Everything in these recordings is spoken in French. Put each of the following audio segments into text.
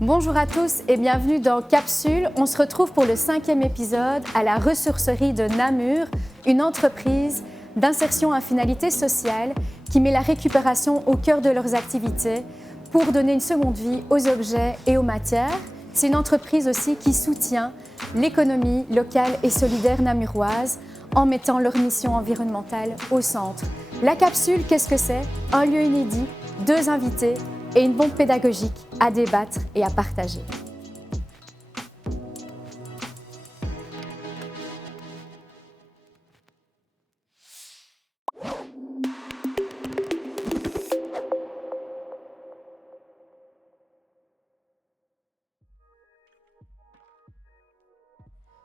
Bonjour à tous et bienvenue dans Capsule. On se retrouve pour le 5e épisode à la ressourcerie de Namur, une entreprise d'insertion à finalité sociale qui met la récupération au cœur de leurs activités pour donner une seconde vie aux objets et aux matières. C'est une entreprise aussi qui soutient l'économie locale et solidaire namuroise en mettant leur mission environnementale au centre. La capsule, qu'est-ce que c'est? Un lieu inédit, 2 invités et une bombe pédagogique à débattre et à partager.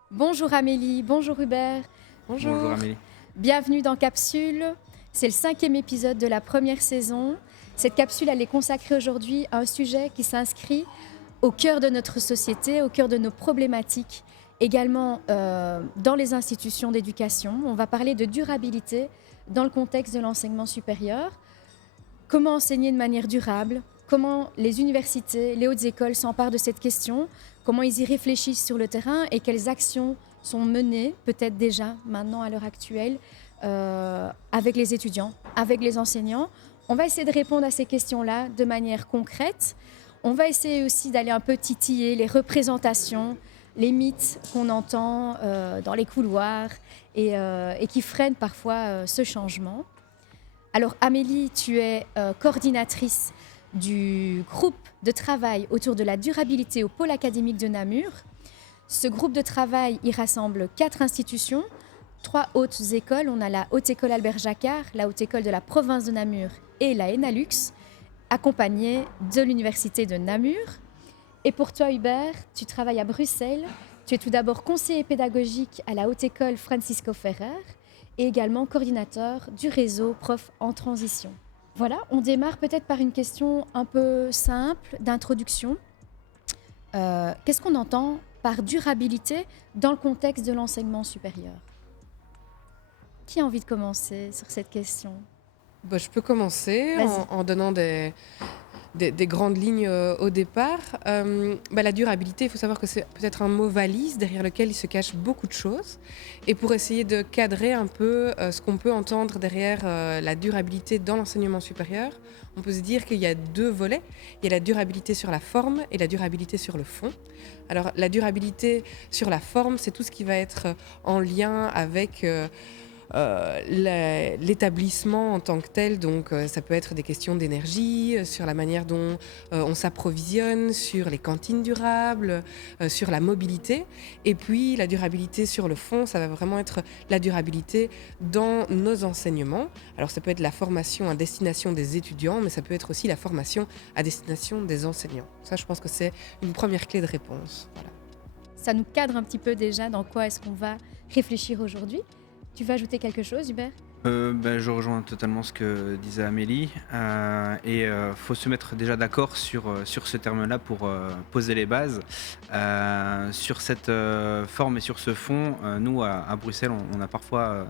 Bonjour Amélie, bonjour Hubert. Bonjour Amélie. Bienvenue dans Capsule. C'est le 5e épisode de la première saison. Cette capsule, elle est consacrée aujourd'hui à un sujet qui s'inscrit au cœur de notre société, au cœur de nos problématiques, également dans les institutions d'éducation. On va parler de durabilité dans le contexte de l'enseignement supérieur. Comment enseigner de manière durable? Comment les universités, les hautes écoles s'emparent de cette question? Comment ils y réfléchissent sur le terrain et quelles actions sont menées, peut-être déjà maintenant à l'heure actuelle, avec les étudiants, avec les enseignants? On va essayer de répondre à ces questions-là de manière concrète. On va essayer aussi d'aller un peu titiller les représentations, les mythes qu'on entend dans les couloirs et qui freinent parfois ce changement. Alors Amélie, tu es coordinatrice du groupe de travail autour de la durabilité au pôle académique de Namur. Ce groupe de travail, il rassemble 4 institutions, 3 hautes écoles. On a la Haute École Albert Jacquard, la Haute École de la province de Namur et la Enalux, accompagnée de l'Université de Namur. Et pour toi Hubert, tu travailles à Bruxelles. Tu es tout d'abord conseiller pédagogique à la Haute École Francisco Ferrer et également coordinateur du réseau Profs en Transition. Voilà, on démarre peut-être par une question un peu simple d'introduction. Qu'est-ce qu'on entend par durabilité dans le contexte de l'enseignement supérieur? Qui a envie de commencer sur cette question? Je peux commencer en donnant des grandes lignes au départ. La durabilité, il faut savoir que c'est peut-être un mot valise derrière lequel il se cache beaucoup de choses. Et pour essayer de cadrer un peu ce qu'on peut entendre derrière la durabilité dans l'enseignement supérieur, on peut se dire qu'il y a 2 volets. Il y a la durabilité sur la forme et la durabilité sur le fond. Alors la durabilité sur la forme, c'est tout ce qui va être en lien avec l'établissement en tant que tel, donc ça peut être des questions d'énergie, sur la manière dont on s'approvisionne, sur les cantines durables, sur la mobilité. Et puis la durabilité sur le fond, ça va vraiment être la durabilité dans nos enseignements. Alors ça peut être la formation à destination des étudiants, mais ça peut être aussi la formation à destination des enseignants. Ça, je pense que c'est une première clé de réponse. Voilà. Ça nous cadre un petit peu déjà dans quoi est-ce qu'on va réfléchir aujourd'hui. Tu veux ajouter quelque chose, Hubert? Je rejoins totalement ce que disait Amélie. Faut se mettre déjà d'accord sur ce terme-là pour poser les bases. Sur cette forme et sur ce fond, nous, à Bruxelles, on a parfois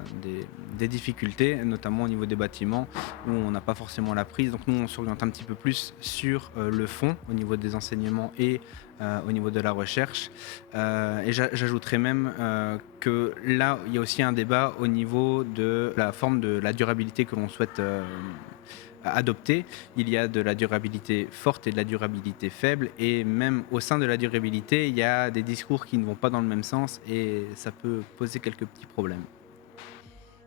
des difficultés, notamment au niveau des bâtiments, où on n'a pas forcément la prise. Donc nous, on s'oriente un petit peu plus sur le fond, au niveau des enseignements et au niveau de la recherche. J'ajouterais même que là, il y a aussi un débat au niveau de la forme de la durabilité que l'on souhaite adopter. Il y a de la durabilité forte et de la durabilité faible, et même au sein de la durabilité, il y a des discours qui ne vont pas dans le même sens et ça peut poser quelques petits problèmes.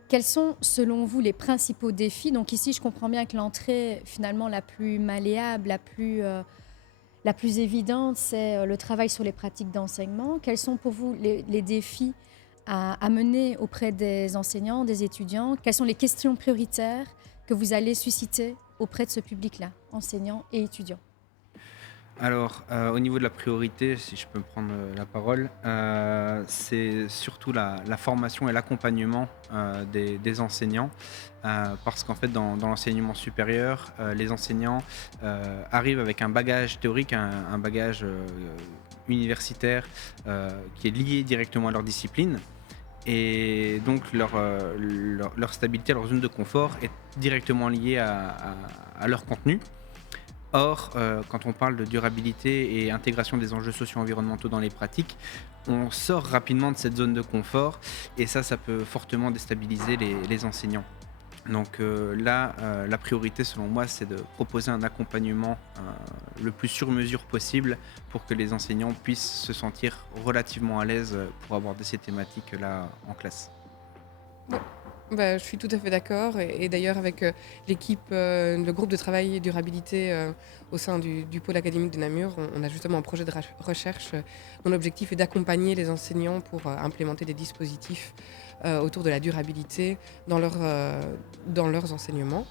Quels sont, selon vous, les principaux défis? Donc ici, je comprends bien que l'entrée, finalement, la plus malléable, la plus évidente, c'est le travail sur les pratiques d'enseignement. Quels sont pour vous les défis à mener auprès des enseignants, des étudiants? Quelles sont les questions prioritaires que vous allez susciter auprès de ce public-là, enseignants et étudiants? Alors, au niveau de la priorité, si je peux prendre la parole, c'est surtout la formation et l'accompagnement des enseignants, parce qu'en fait, dans l'enseignement supérieur, les enseignants arrivent avec un bagage théorique, un bagage universitaire qui est lié directement à leur discipline. Et donc leur stabilité, leur zone de confort est directement liée à leur contenu. Or, quand on parle de durabilité et intégration des enjeux socio-environnementaux dans les pratiques, on sort rapidement de cette zone de confort et ça peut fortement déstabiliser les enseignants. Donc la priorité selon moi, c'est de proposer un accompagnement le plus sur mesure possible pour que les enseignants puissent se sentir relativement à l'aise pour aborder ces thématiques-là en classe. Bah, je suis tout à fait d'accord. Et d'ailleurs, avec l'équipe, le groupe de travail durabilité au sein du pôle académique de Namur, on a justement un projet de recherche dont l'objectif est d'accompagner les enseignants pour implémenter des dispositifs autour de la durabilité dans leurs enseignements.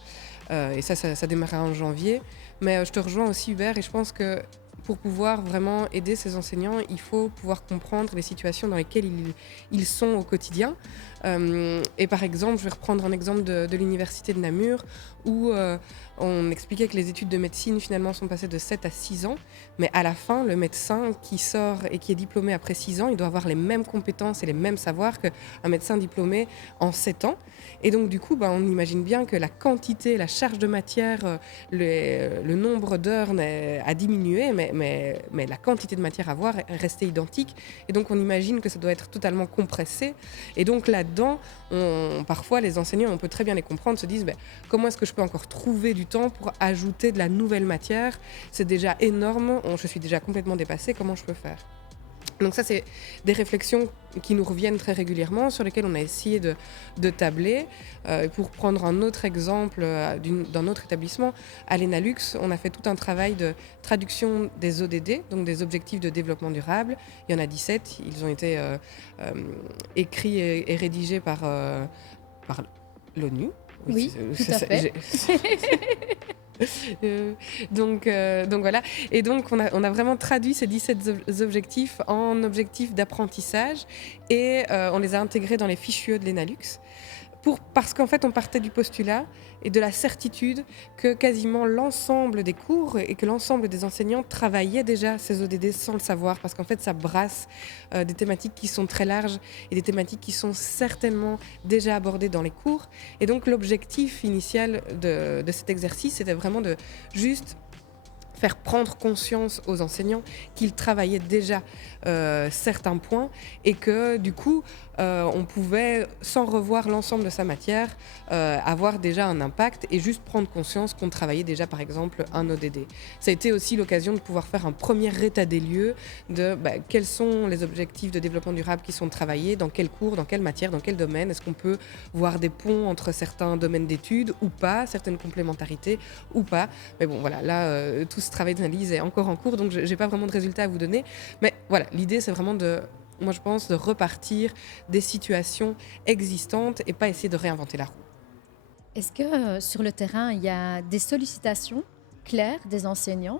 Et ça démarrera en janvier. Mais je te rejoins aussi, Hubert, et je pense que pour pouvoir vraiment aider ces enseignants, il faut pouvoir comprendre les situations dans lesquelles ils sont au quotidien. Et par exemple, je vais reprendre un exemple de l'université de Namur où on expliquait que les études de médecine finalement sont passées de 7 à 6 ans. Mais à la fin, le médecin qui sort et qui est diplômé après 6 ans, il doit avoir les mêmes compétences et les mêmes savoirs qu'un médecin diplômé en 7 ans. Et donc du coup, on imagine bien que la quantité, la charge de matière, le nombre d'heures a diminué, mais la quantité de matière à voir est restée identique. Et donc on imagine que ça doit être totalement compressé. Et donc là-dedans, parfois les enseignants, on peut très bien les comprendre, se disent comment est-ce que je peux encore trouver du temps pour ajouter de la nouvelle matière? C'est déjà énorme, je suis déjà complètement dépassée, comment je peux faire? Donc ça, c'est des réflexions qui nous reviennent très régulièrement, sur lesquelles on a essayé de tabler. Pour prendre un autre exemple d'un autre établissement, à l'ENALUX, on a fait tout un travail de traduction des ODD, donc des objectifs de développement durable. Il y en a 17, ils ont été écrits et rédigés par l'ONU. Oui, tout à fait. Donc voilà. Et donc on a vraiment traduit ces 17 objectifs en objectifs d'apprentissage et on les a intégrés dans les fichiers de l'ENALUX. Parce qu'en fait, on partait du postulat et de la certitude que quasiment l'ensemble des cours et que l'ensemble des enseignants travaillaient déjà ces ODD sans le savoir, parce qu'en fait, ça brasse des thématiques qui sont très larges et des thématiques qui sont certainement déjà abordées dans les cours. Et donc, l'objectif initial de cet exercice, c'était vraiment de juste faire prendre conscience aux enseignants qu'ils travaillaient déjà certains points et que du coup on pouvait, sans revoir l'ensemble de sa matière, avoir déjà un impact et juste prendre conscience qu'on travaillait déjà par exemple un ODD. Ça a été aussi l'occasion de pouvoir faire un premier état des lieux de quels sont les objectifs de développement durable qui sont travaillés, dans quel cours, dans quelle matière, dans quel domaine, est-ce qu'on peut voir des ponts entre certains domaines d'études ou pas, certaines complémentarités ou pas. Mais bon voilà, là tout ce travail d'analyse est encore en cours, donc je n'ai pas vraiment de résultats à vous donner. Mais voilà, l'idée c'est vraiment moi je pense, de repartir des situations existantes et pas essayer de réinventer la roue. Est-ce que sur le terrain, il y a des sollicitations claires des enseignants?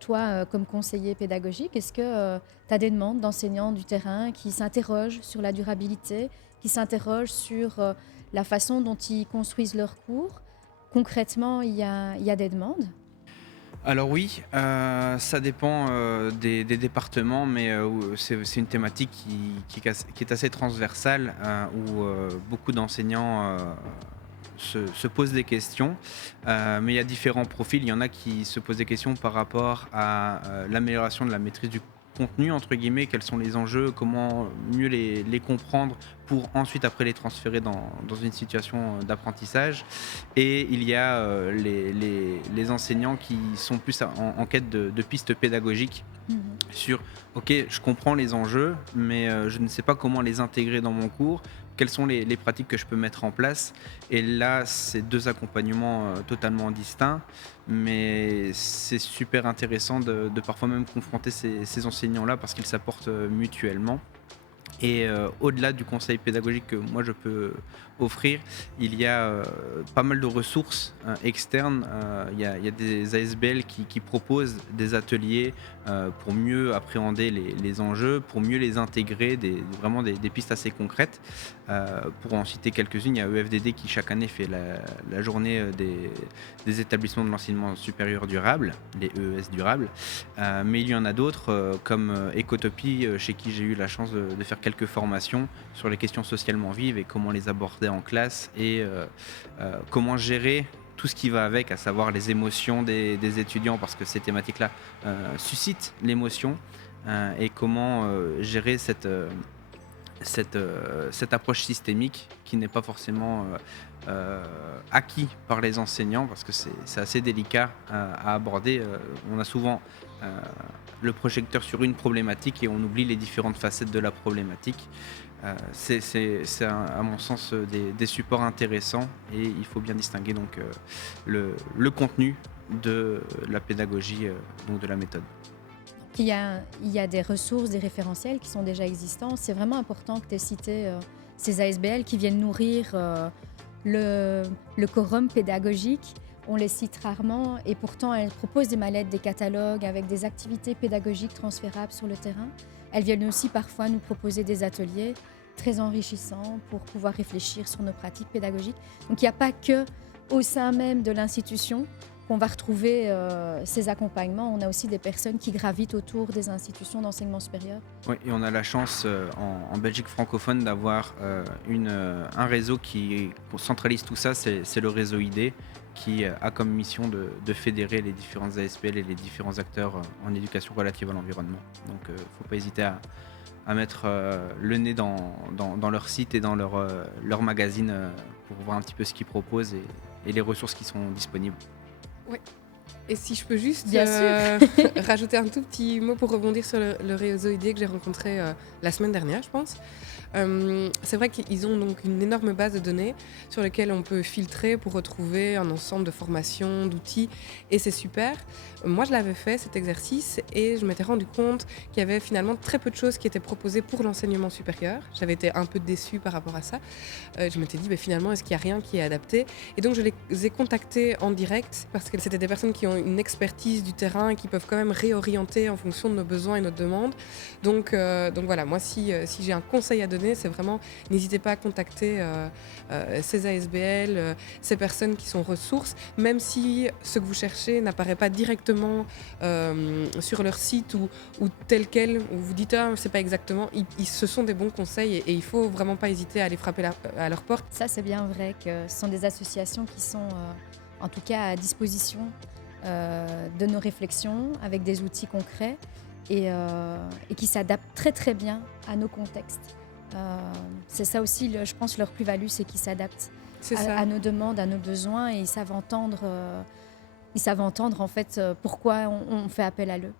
Toi, comme conseiller pédagogique, est-ce que tu as des demandes d'enseignants du terrain qui s'interrogent sur la durabilité, qui s'interrogent sur la façon dont ils construisent leurs cours? Concrètement, il y a des demandes? Alors oui, ça dépend des départements, mais c'est une thématique qui est assez transversale, où beaucoup d'enseignants se posent des questions. Mais il y a différents profils. Il y en a qui se posent des questions par rapport à l'amélioration de la maîtrise du contenu, entre guillemets, quels sont les enjeux, comment mieux les comprendre pour ensuite après les transférer dans une situation d'apprentissage. Et il y a les enseignants qui sont plus en quête de pistes pédagogiques sur ok, je comprends les enjeux, mais je ne sais pas comment les intégrer dans mon cours, quelles sont les pratiques que je peux mettre en place. Et là, c'est deux accompagnements totalement distincts, mais c'est super intéressant de parfois même confronter ces enseignants-là parce qu'ils s'apportent mutuellement. Et au-delà du conseil pédagogique que moi je peux offrir, il y a pas mal de ressources externes. Il y a des ASBL qui proposent des ateliers pour mieux appréhender les enjeux, pour mieux les intégrer, vraiment des pistes assez concrètes. Pour en citer quelques-unes, il y a EFDD qui chaque année fait la journée des établissements de l'enseignement supérieur durable, les EES durables. Mais il y en a d'autres comme Ecotopie, chez qui j'ai eu la chance de faire quelques formations sur les questions socialement vives et comment les aborder en classe et comment gérer tout ce qui va avec, à savoir les émotions des étudiants, parce que ces thématiques-là suscitent l'émotion, et comment gérer cette approche systémique qui n'est pas forcément acquis par les enseignants, parce que c'est assez délicat à aborder. On a souvent le projecteur sur une problématique et on oublie les différentes facettes de la problématique. C'est à mon sens des supports intéressants, et il faut bien distinguer donc le contenu de la pédagogie, donc de la méthode. Il y a des ressources, des référentiels qui sont déjà existants. C'est vraiment important que tu aies cité ces ASBL qui viennent nourrir le quorum pédagogique. On les cite rarement et pourtant elles proposent des mallettes, des catalogues avec des activités pédagogiques transférables sur le terrain. Elles viennent aussi parfois nous proposer des ateliers très enrichissants pour pouvoir réfléchir sur nos pratiques pédagogiques. Donc il n'y a pas que au sein même de l'institution qu'on va retrouver ces accompagnements. On a aussi des personnes qui gravitent autour des institutions d'enseignement supérieur. Oui, et on a la chance en Belgique francophone d'avoir un réseau qui centralise tout ça, c'est le réseau ID, qui a comme mission de fédérer les différentes ASPL et les différents acteurs en éducation relative à l'environnement. Donc il ne faut pas hésiter à mettre le nez dans leur site et dans leur magazine pour voir un petit peu ce qu'ils proposent et les ressources qui sont disponibles. Oui. Et si je peux juste sûr. rajouter un tout petit mot pour rebondir sur le réseau ID que j'ai rencontré la semaine dernière, je pense. C'est vrai qu'ils ont donc une énorme base de données sur laquelle on peut filtrer pour retrouver un ensemble de formations, d'outils, et c'est super. Moi, je l'avais fait, cet exercice, et je m'étais rendu compte qu'il y avait finalement très peu de choses qui étaient proposées pour l'enseignement supérieur. J'avais été un peu déçue par rapport à ça. Je m'étais dit, finalement, est-ce qu'il n'y a rien qui est adapté? Et donc, je les ai contactés en direct, parce que c'était des personnes qui ont une expertise du terrain et qui peuvent quand même réorienter en fonction de nos besoins et nos demandes. Donc voilà, moi, si j'ai un conseil à donner, c'est vraiment, n'hésitez pas à contacter ces ASBL, ces personnes qui sont ressources, même si ce que vous cherchez n'apparaît pas directement sur leur site ou tel quel, où vous dites c'est pas exactement, ce sont des bons conseils et il faut vraiment pas hésiter à aller frapper à leur porte. Ça, c'est bien vrai que ce sont des associations qui sont en tout cas à disposition de nos réflexions avec des outils concrets et qui s'adaptent très très bien à nos contextes. C'est ça aussi, je pense, leur plus-value, c'est qu'ils s'adaptent à nos demandes, à nos besoins, et ils savent entendre en fait pourquoi on fait appel à eux.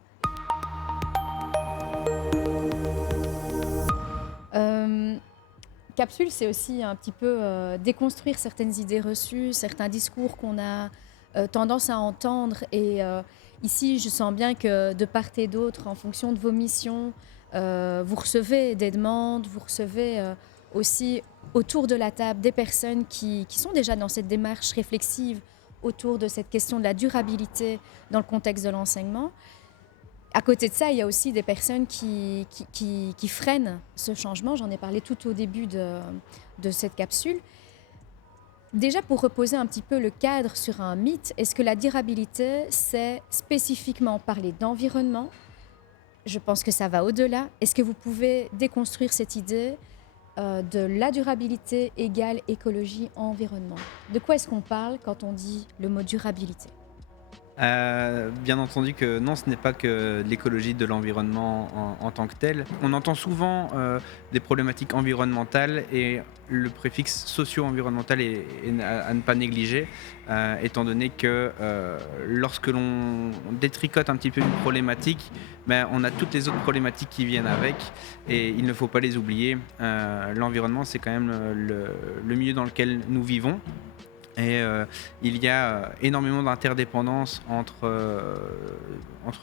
Capsule, c'est aussi un petit peu déconstruire certaines idées reçues, certains discours qu'on a tendance à entendre. Et ici, je sens bien que de part et d'autre, en fonction de vos missions, vous recevez des demandes, vous recevez aussi autour de la table des personnes qui sont déjà dans cette démarche réflexive autour de cette question de la durabilité dans le contexte de l'enseignement. À côté de ça, il y a aussi des personnes qui freinent ce changement. J'en ai parlé tout au début de cette capsule. Déjà, pour reposer un petit peu le cadre sur un mythe, est-ce que la durabilité, c'est spécifiquement parler d'environnement? Je pense que ça va au-delà. Est-ce que vous pouvez déconstruire cette idée de la durabilité égale écologie environnement? De quoi est-ce qu'on parle quand on dit le mot durabilité? Bien entendu que non, ce n'est pas que l'écologie de l'environnement en tant que tel. On entend souvent des problématiques environnementales et le préfixe socio-environnemental est à ne pas négliger, étant donné que lorsque l'on détricote un petit peu une problématique, on a toutes les autres problématiques qui viennent avec et il ne faut pas les oublier. L'environnement, c'est quand même le milieu dans lequel nous vivons. Et il y a énormément d'interdépendance entre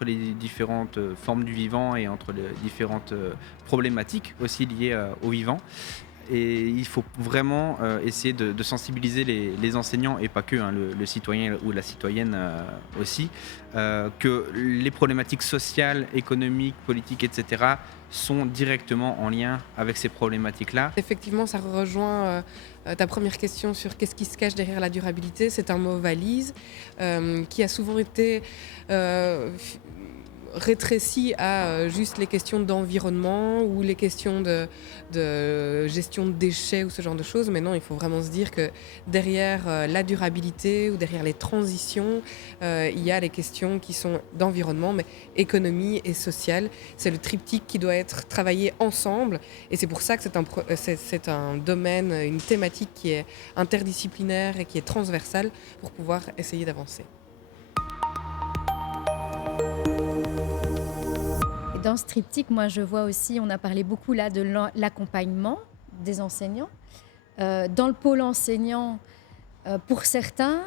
les différentes formes du vivant et entre les différentes problématiques aussi liées au vivant. Et il faut vraiment essayer de sensibiliser les enseignants, et pas que, le citoyen ou la citoyenne aussi, que les problématiques sociales, économiques, politiques, etc. sont directement en lien avec ces problématiques-là. Effectivement, ça rejoint ta première question sur qu'est-ce qui se cache derrière la durabilité. C'est un mot valise qui a souvent été rétréci à juste les questions d'environnement ou les questions de gestion de déchets ou ce genre de choses. Mais non, il faut vraiment se dire que derrière la durabilité ou derrière les transitions, il y a les questions qui sont d'environnement, mais économie et sociale. C'est le triptyque qui doit être travaillé ensemble. Et c'est pour ça que c'est un domaine, une thématique qui est interdisciplinaire et qui est transversale pour pouvoir essayer d'avancer. Et dans ce triptyque, moi je vois aussi, on a parlé beaucoup là de l'accompagnement des enseignants. Dans le pôle enseignant, pour certains,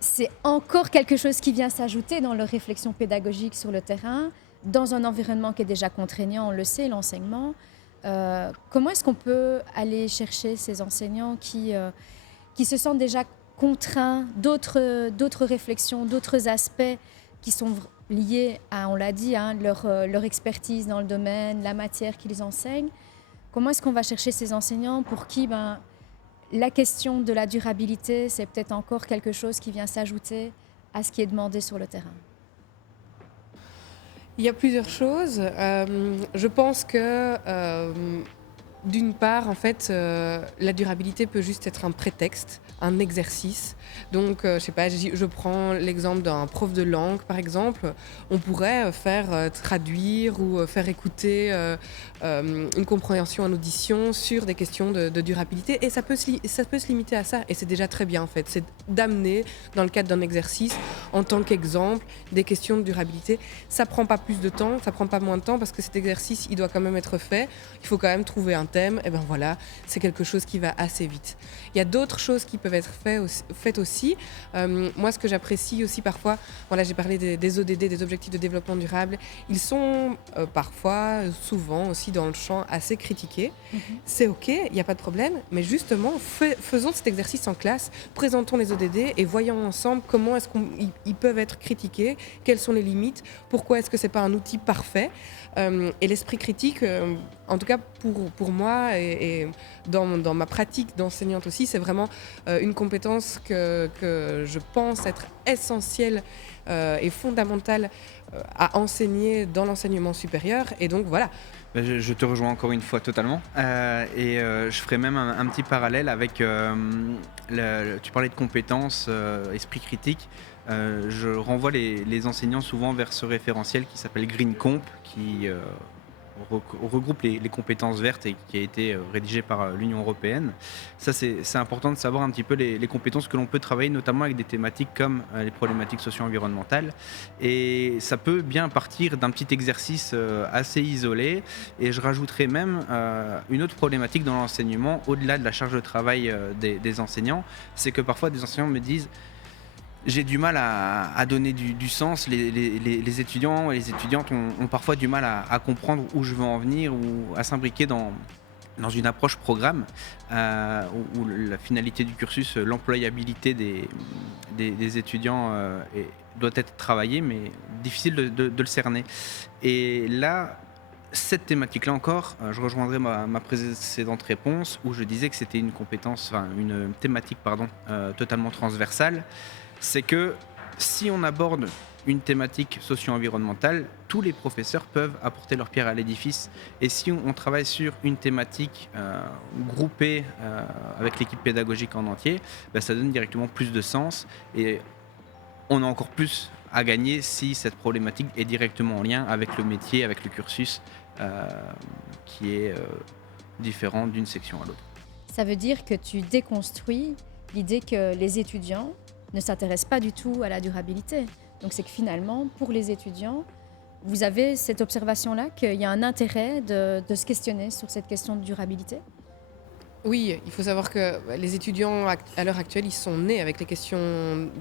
c'est encore quelque chose qui vient s'ajouter dans leur réflexion pédagogique sur le terrain, dans un environnement qui est déjà contraignant, on le sait, l'enseignement. Comment est-ce qu'on peut aller chercher ces enseignants qui se sentent déjà contraints d'autres réflexions, d'autres aspects qui sont liés à, on l'a dit, hein, leur expertise dans le domaine, la matière qu'ils enseignent. Comment est-ce qu'on va chercher ces enseignants pour qui la question de la durabilité, c'est peut-être encore quelque chose qui vient s'ajouter à ce qui est demandé sur le terrain? Il y a plusieurs choses. Je pense que, d'une part, en fait, la durabilité peut juste être un prétexte, un exercice. Donc, je sais pas, je prends l'exemple d'un prof de langue, par exemple. On pourrait faire traduire ou faire écouter une compréhension en audition sur des questions de durabilité. Et ça peut se limiter à ça. Et c'est déjà très bien, en fait. C'est d'amener, dans le cadre d'un exercice, en tant qu'exemple, des questions de durabilité. Ça prend pas plus de temps, ça prend pas moins de temps, parce que cet exercice, il doit quand même être fait. Il faut quand même trouver un thème. Et ben voilà, c'est quelque chose qui va assez vite. Il y a d'autres choses qui peuvent être faites aussi. Moi, ce que j'apprécie aussi parfois, voilà, j'ai parlé des ODD, des objectifs de développement durable. Ils sont parfois, souvent aussi dans le champ assez critiqués. C'est OK, il n'y a pas de problème, mais justement, faisons cet exercice en classe, présentons les ODD et voyons ensemble comment est-ce qu'ils peuvent être critiqués, quelles sont les limites, pourquoi est-ce que c'est pas un outil parfait. Et l'esprit critique, en tout cas pour moi et dans ma pratique d'enseignante aussi, c'est vraiment une compétence que je pense être essentielle et fondamentale à enseigner dans l'enseignement supérieur. Et donc voilà. Je te rejoins encore une fois totalement. Je ferai même un petit parallèle avec, tu parlais de compétences, esprit critique. Je renvoie les enseignants souvent vers ce référentiel qui s'appelle Green Comp, qui regroupe les compétences vertes et qui a été rédigé par l'Union européenne. Ça, c'est important de savoir un petit peu les compétences que l'on peut travailler, notamment avec des thématiques comme les problématiques socio-environnementales. Et ça peut bien partir d'un petit exercice assez isolé. Et je rajouterais même une autre problématique dans l'enseignement, au-delà de la charge de travail des enseignants, c'est que parfois des enseignants me disent: j'ai du mal à donner du sens. Les étudiants et les étudiantes ont parfois du mal à comprendre où je veux en venir ou à s'imbriquer dans une approche programme où la finalité du cursus, l'employabilité des étudiants doit être travaillée, mais difficile de le cerner. Et là, cette thématique-là encore, je rejoindrai ma précédente réponse où je disais que c'était une thématique totalement transversale. C'est que si on aborde une thématique socio-environnementale, tous les professeurs peuvent apporter leur pierre à l'édifice. Et si on travaille sur une thématique groupée avec l'équipe pédagogique en entier, ça donne directement plus de sens. Et on a encore plus à gagner si cette problématique est directement en lien avec le métier, avec le cursus qui est différent d'une section à l'autre. Ça veut dire que tu déconstruis l'idée que les étudiants ne s'intéressent pas du tout à la durabilité. Donc c'est que finalement, pour les étudiants, vous avez cette observation-là qu'il y a un intérêt de se questionner sur cette question de durabilité? Oui, il faut savoir que les étudiants, à l'heure actuelle, ils sont nés avec les questions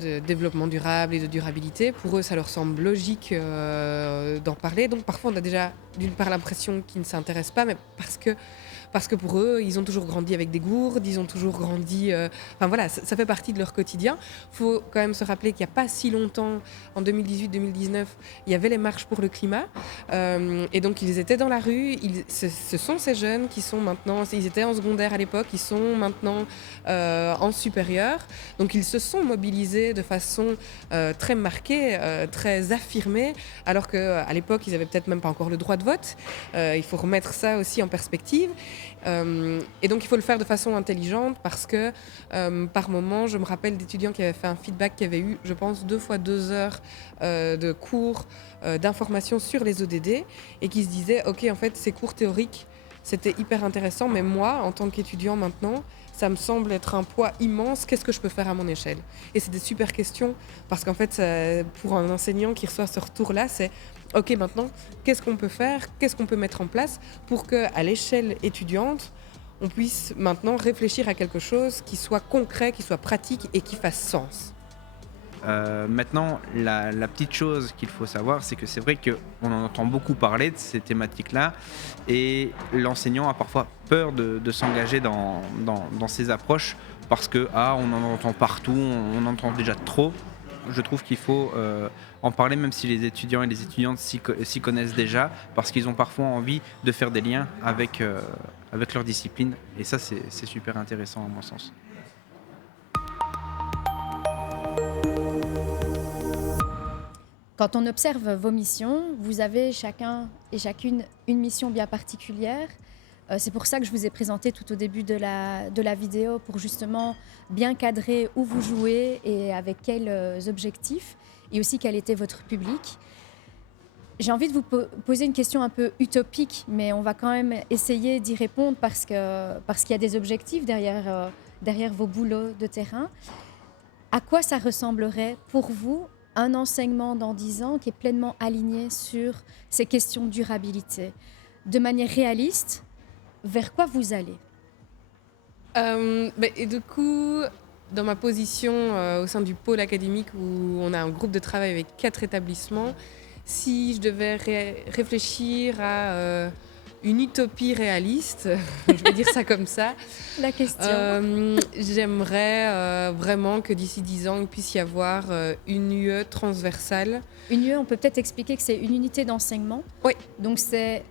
de développement durable et de durabilité. Pour eux, ça leur semble logique d'en parler. Donc parfois, on a déjà d'une part l'impression qu'ils ne s'intéressent pas, mais parce que parce que pour eux, ils ont toujours grandi avec des gourdes, ils ont toujours grandi... Enfin voilà, ça fait partie de leur quotidien. Il faut quand même se rappeler qu'il n'y a pas si longtemps, en 2018-2019, il y avait les marches pour le climat. Et donc, ils étaient dans la rue. Ce sont ces jeunes qui sont maintenant... Ils étaient en secondaire à l'époque, ils sont maintenant en supérieur. Donc, ils se sont mobilisés de façon très marquée, très affirmée, alors qu'à l'époque, ils n'avaient peut-être même pas encore le droit de vote. Il faut remettre ça aussi en perspective. Et donc, il faut le faire de façon intelligente parce que, par moment, je me rappelle d'étudiants qui avaient fait un feedback, qui avaient eu, je pense, 2 fois 2 heures de cours d'information sur les ODD et qui se disaient, OK, en fait, ces cours théoriques, c'était hyper intéressant, mais moi, en tant qu'étudiant maintenant, ça me semble être un poids immense. Qu'est-ce que je peux faire à mon échelle? Et c'est des super questions parce qu'en fait, pour un enseignant qui reçoit ce retour-là, c'est OK, maintenant, qu'est-ce qu'on peut faire? Qu'est-ce qu'on peut mettre en place pour qu'à l'échelle étudiante, on puisse maintenant réfléchir à quelque chose qui soit concret, qui soit pratique et qui fasse sens? Maintenant, la petite chose qu'il faut savoir, c'est que c'est vrai qu'on en entend beaucoup parler de ces thématiques-là et l'enseignant a parfois peur de s'engager dans ces approches parce que on en entend partout, on en entend déjà trop. Je trouve qu'il faut en parler même si les étudiants et les étudiantes s'y connaissent déjà parce qu'ils ont parfois envie de faire des liens avec leur discipline et ça c'est super intéressant à mon sens. Quand on observe vos missions, vous avez chacun et chacune une mission bien particulière. C'est pour ça que je vous ai présenté tout au début de la vidéo pour justement bien cadrer où vous jouez et avec quels objectifs et aussi quel était votre public. J'ai envie de vous poser une question un peu utopique, mais on va quand même essayer d'y répondre parce qu'il y a des objectifs derrière vos boulots de terrain. À quoi ça ressemblerait pour vous un enseignement dans 10 ans qui est pleinement aligné sur ces questions de durabilité? De manière réaliste, vers quoi vous allez? Et du coup, dans ma position au sein du pôle académique où on a un groupe de travail avec 4 établissements, si je devais réfléchir à une utopie réaliste, je vais dire ça comme ça. La question. J'aimerais vraiment que d'ici 10 ans, il puisse y avoir une UE transversale. Une UE, on peut peut-être expliquer que c'est une unité d'enseignement. Oui. Donc c'est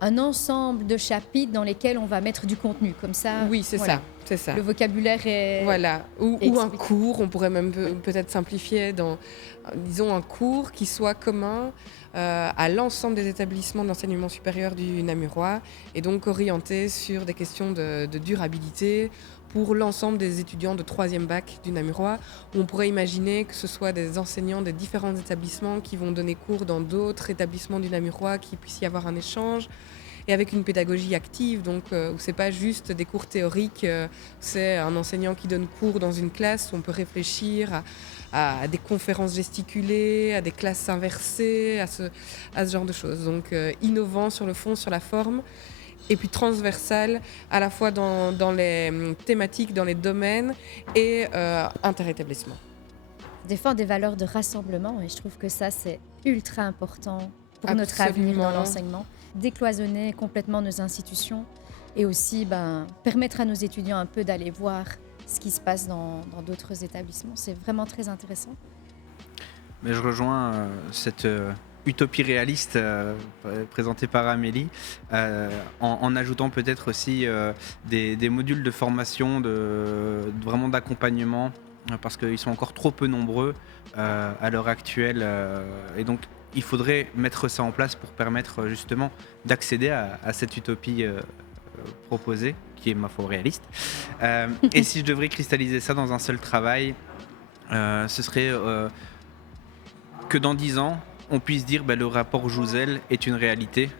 un ensemble de chapitres dans lesquels on va mettre du contenu, comme ça. Oui, c'est voilà. ça, c'est ça. Le vocabulaire est... Voilà, ou un cours, on pourrait même peut-être simplifier dans, disons, un cours qui soit commun à l'ensemble des établissements d'enseignement supérieur du Namurois et donc orienté sur des questions de durabilité pour l'ensemble des étudiants de 3e bac du Namurois, où on pourrait imaginer que ce soit des enseignants des différents établissements qui vont donner cours dans d'autres établissements du Namurois, qu'il puisse y avoir un échange et avec une pédagogie active, donc où c'est pas juste des cours théoriques, c'est un enseignant qui donne cours dans une classe où on peut réfléchir à des conférences gesticulées, à des classes inversées, à ce genre de choses. Donc innovant sur le fond, sur la forme, et puis transversal à la fois dans les thématiques, dans les domaines et interétablissement. Défendre des valeurs de rassemblement et je trouve que ça c'est ultra important pour notre avenir dans l'enseignement. Décloisonner complètement nos institutions et aussi permettre à nos étudiants un peu d'aller voir ce qui se passe dans d'autres établissements. C'est vraiment très intéressant. Mais je rejoins cette utopie réaliste présentée par Amélie, en ajoutant peut-être aussi des modules de formation, vraiment d'accompagnement, parce qu'ils sont encore trop peu nombreux à l'heure actuelle. Et donc, il faudrait mettre ça en place pour permettre justement d'accéder à cette utopie proposée, qui est ma foi réaliste. Et si je devrais cristalliser ça dans un seul travail, ce serait que dans 10 ans, on puisse dire le rapport Jouzel est une réalité,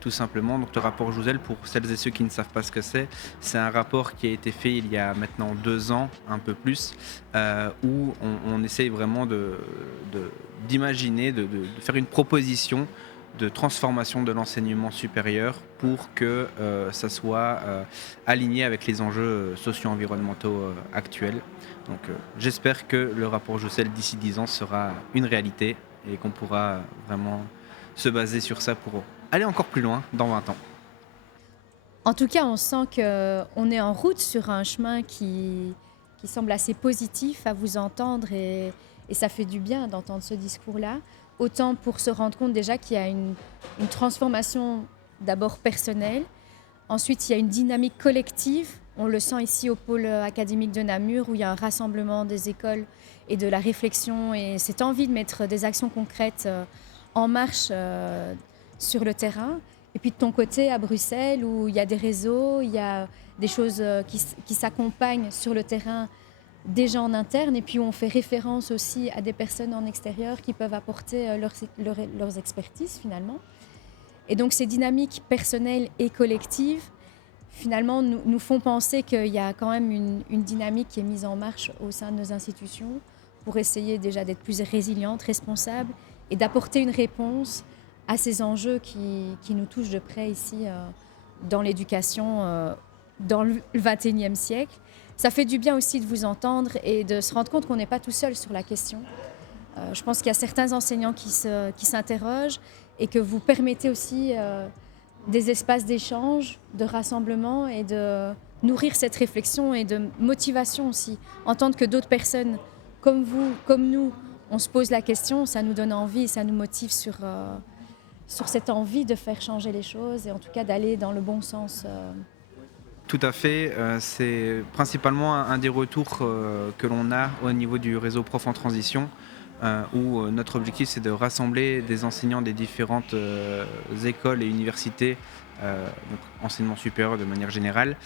tout simplement. Donc le rapport Jouzel, pour celles et ceux qui ne savent pas ce que c'est un rapport qui a été fait il y a maintenant 2 ans, un peu plus, où on essaye vraiment d'imaginer, de faire une proposition de transformation de l'enseignement supérieur pour que ça soit aligné avec les enjeux socio-environnementaux actuels. Donc j'espère que le rapport Jouzel d'ici 10 ans sera une réalité et qu'on pourra vraiment se baser sur ça pour aller encore plus loin dans 20 ans. En tout cas, on sent qu'on est en route sur un chemin qui semble assez positif à vous entendre et ça fait du bien d'entendre ce discours-là. Autant pour se rendre compte déjà qu'il y a une transformation d'abord personnelle. Ensuite, il y a une dynamique collective. On le sent ici au pôle académique de Namur où il y a un rassemblement des écoles et de la réflexion et cette envie de mettre des actions concrètes en marche sur le terrain. Et puis de ton côté, à Bruxelles, où il y a des réseaux, il y a des choses qui s'accompagnent sur le terrain déjà en interne et puis on fait référence aussi à des personnes en extérieur qui peuvent apporter leurs expertises finalement. Et donc ces dynamiques personnelles et collectives, finalement, nous font penser qu'il y a quand même une dynamique qui est mise en marche au sein de nos institutions pour essayer déjà d'être plus résilientes, responsables et d'apporter une réponse à ces enjeux qui nous touchent de près ici dans l'éducation dans le XXIe siècle. Ça fait du bien aussi de vous entendre et de se rendre compte qu'on n'est pas tout seul sur la question. Je pense qu'il y a certains enseignants qui s'interrogent et que vous permettez aussi des espaces d'échange, de rassemblement et de nourrir cette réflexion et de motivation aussi. Entendre que d'autres personnes comme vous, comme nous, on se pose la question, ça nous donne envie, ça nous motive sur cette envie de faire changer les choses et en tout cas d'aller dans le bon sens. Tout à fait, c'est principalement un des retours que l'on a au niveau du réseau Prof en Transition, où notre objectif c'est de rassembler des enseignants des différentes écoles et universités, donc enseignement supérieur de manière générale,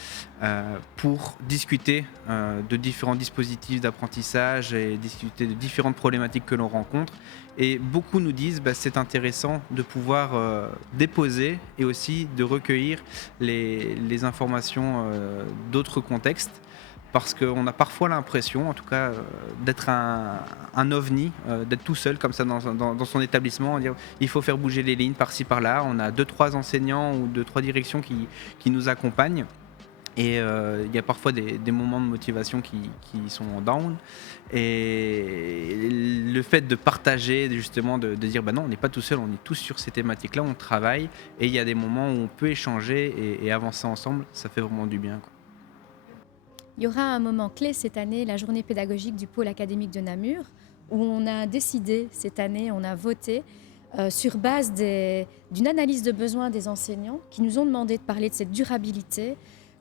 pour discuter de différents dispositifs d'apprentissage et discuter de différentes problématiques que l'on rencontre. Et beaucoup nous disent c'est intéressant de pouvoir déposer et aussi de recueillir les informations d'autres contextes, parce qu'on a parfois l'impression, en tout cas, d'être un ovni, d'être tout seul comme ça dans son établissement. Il faut faire bouger les lignes par-ci par-là. On a 2-3 enseignants ou 2-3 directions qui nous accompagnent. Et il y a parfois des moments de motivation qui sont en down. Et le fait de partager, justement, de dire non, on n'est pas tout seul, on est tous sur ces thématiques-là, on travaille. Et il y a des moments où on peut échanger et avancer ensemble, ça fait vraiment du bien, quoi. Il y aura un moment clé cette année, la journée pédagogique du pôle académique de Namur, où on a décidé cette année, on a voté sur base d'une analyse de besoins des enseignants qui nous ont demandé de parler de cette durabilité.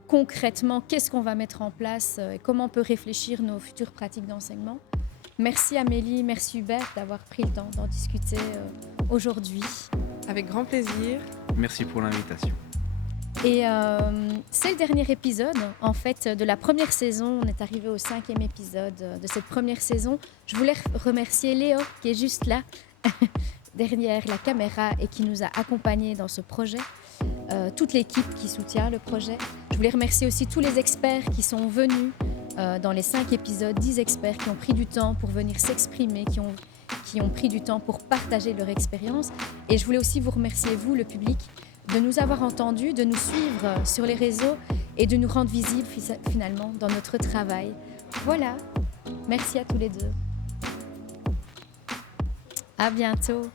Concrètement, qu'est-ce qu'on va mettre en place et comment on peut réfléchir nos futures pratiques d'enseignement. Merci Amélie, merci Hubert d'avoir pris le temps d'en discuter aujourd'hui. Avec grand plaisir. Merci pour l'invitation. Et c'est le dernier épisode en fait de la première saison. On est arrivé au 5e épisode de cette première saison. Je voulais remercier Léo qui est juste là derrière la caméra et qui nous a accompagnés dans ce projet. Toute l'équipe qui soutient le projet. Je voulais remercier aussi tous les experts qui sont venus dans les 5 épisodes, 10 experts qui ont pris du temps pour venir s'exprimer, qui ont pris du temps pour partager leur expérience. Et je voulais aussi vous remercier, vous, le public, de nous avoir entendus, de nous suivre sur les réseaux et de nous rendre visibles finalement dans notre travail. Voilà, merci à tous les deux. À bientôt.